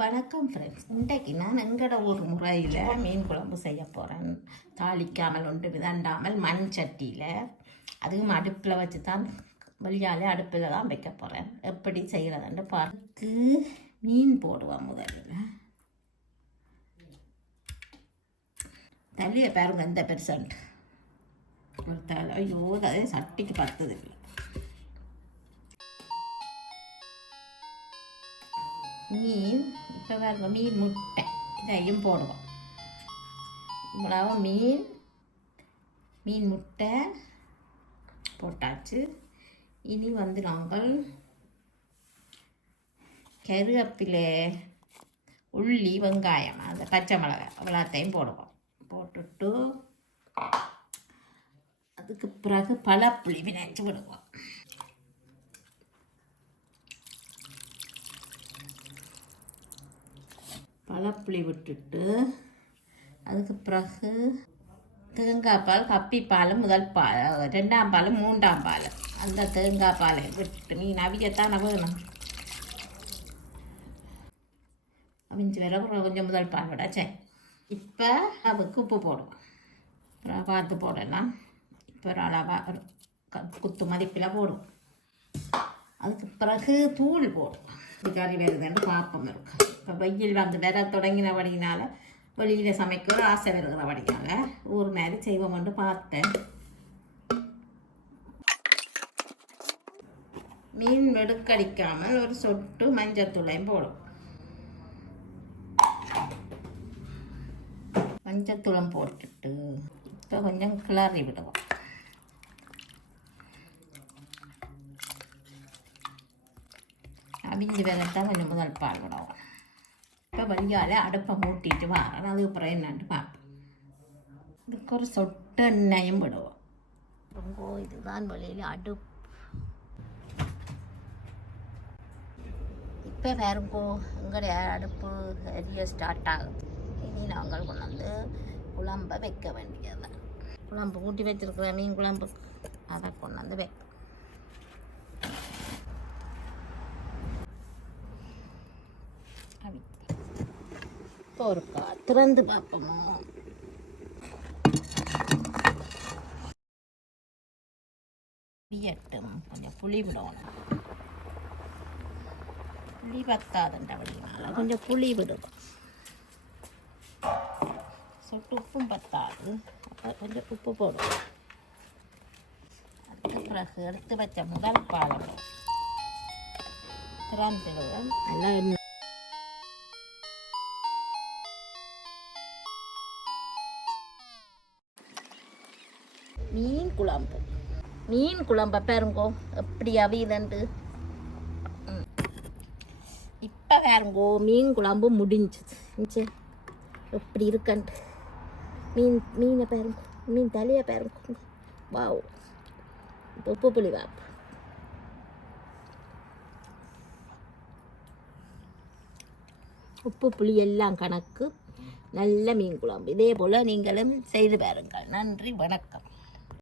வணக்கம் ஃப்ரெண்ட்ஸ் இன்றைக்கு நான் எங்கட ஒரு முறையில் மீன் குழம்பு செய்ய போகிறேன் தாளிக்காமல் ஒன்று விதண்டாமல் மண் சட்டியில். அதுவும் அடுப்பில் வச்சு தான் வெளியாலே அடுப்பில் தான் வைக்க போகிறேன் எப்படி செய்கிறதுன்னு பார்த்து மீன் போடுவேன் முதல்ல. தள்ளியை பாருங்க இந்த பெர்சன்ட் ஒரு தலை ஐயோ அதே சட்டிக்கு பத்துது. இல்லை மீன் இப்போ பாருங்க மீன் முட்டை இதையும் போடுவோம் இவ்வளவு மீன் மீன் முட்டை போட்டாச்சு இனி வந்து நாங்கள் கருவேப்பிலை உள்ளி வெங்காயம் அந்த பச்சை மிளகாய் அவ்வளோத்தையும் போடுவோம் போட்டுட்டு அதுக்கு பிறகு பழப்புளி வினைச்சு விடுவோம் வாழைப்புளி விட்டுட்டு அதுக்கு பிறகு தேங்காய் பால் கப்பி பால் முதல் பால் ரெண்டாம் பால் மூன்றாம் பால். அந்த தேங்காய் பாலை விட்டு மீன் அவியத்தான் வேணும் அவிஞ்சு வர கொஞ்சம் முதல் பால் விட சரி இப்போ அதுக்கு உப்பு போடுவோம். பார்த்து போடலாம். இப்போ ஒரு அளவாக க- குத்து மதிப்பில் போடுவோம். அதுக்கு பிறகு தூள் போடுவோம். கறி வருதுன்னு பார்ப்போம் இருக்கும் இப்போ வெயில் வந்து வர தொடங்கினபடினால வெளியில் சமைக்க ஒரு ஆசை வருகிறபடினால ஒரு மாதிரி செய்வோம்னு பார்த்தேன். மீன் வெடுக்கடிக்காமல் ஒரு சொட்டு மஞ்சத்தூளையும் போடும். மஞ்சத்தூளம் போட்டுட்டு இப்போ கொஞ்சம் கிளறி விடுவோம். அவிஞ்சு வரத்தான் கொஞ்சம் முதல் பால் விடுவோம் இப்போ வழியால் அடுப்பை மூட்டிட்டு வரேன் அதுக்கு அப்புறம் என்னன்னு பார்ப்போம் இதுக்கு ஒரு சொட்டு எண்ணெயும் விடுவோம் ரொம்ப இதுதான் வழியில் அடுப்பு இப்போ வேறுங்கோ எங்களுடைய அடுப்பு எரிய ஸ்டார்ட் ஆகுது இனி நாங்கள் கொண்டு வந்து குழம்ப வைக்க வேண்டியது குழம்பு கூட்டி வச்சிருக்கிற மீன் குழம்பு அதை கொண்டு வந்து வைக்கணும் ஒரு கா திறந்து பார்ப்போமா பியட்டும் கொஞ்சம் புளி விடணும். புளி பத்தாதுண்ட வழியினால கொஞ்சம் புளி விடுவோம் சொட்டு உப்பும் பத்தாது. அப்போ கொஞ்சம் உப்பு போடுவோம் அதுக்கு பிறகு எடுத்து வச்ச முதல் பாலம் திறந்து விடுவோம். நல்லா மீன் குழம்பு. மீன் குழம்ப பாருங்கோ எப்படி அவியுதுண்டு இப்போ பாருங்கோ மீன் குழம்பு முடிஞ்சுது. எப்படி இருக்கண்டு மீன் மீனை பாருங்க மீன் தலையை பாருங்க. வாவ். உப்பு புளி வாப்பு உப்பு புளி எல்லாம் கணக்கு. நல்ல மீன் குழம்பு. இதே போல் நீங்களும் செய்து பாருங்கள். நன்றி வணக்கம்.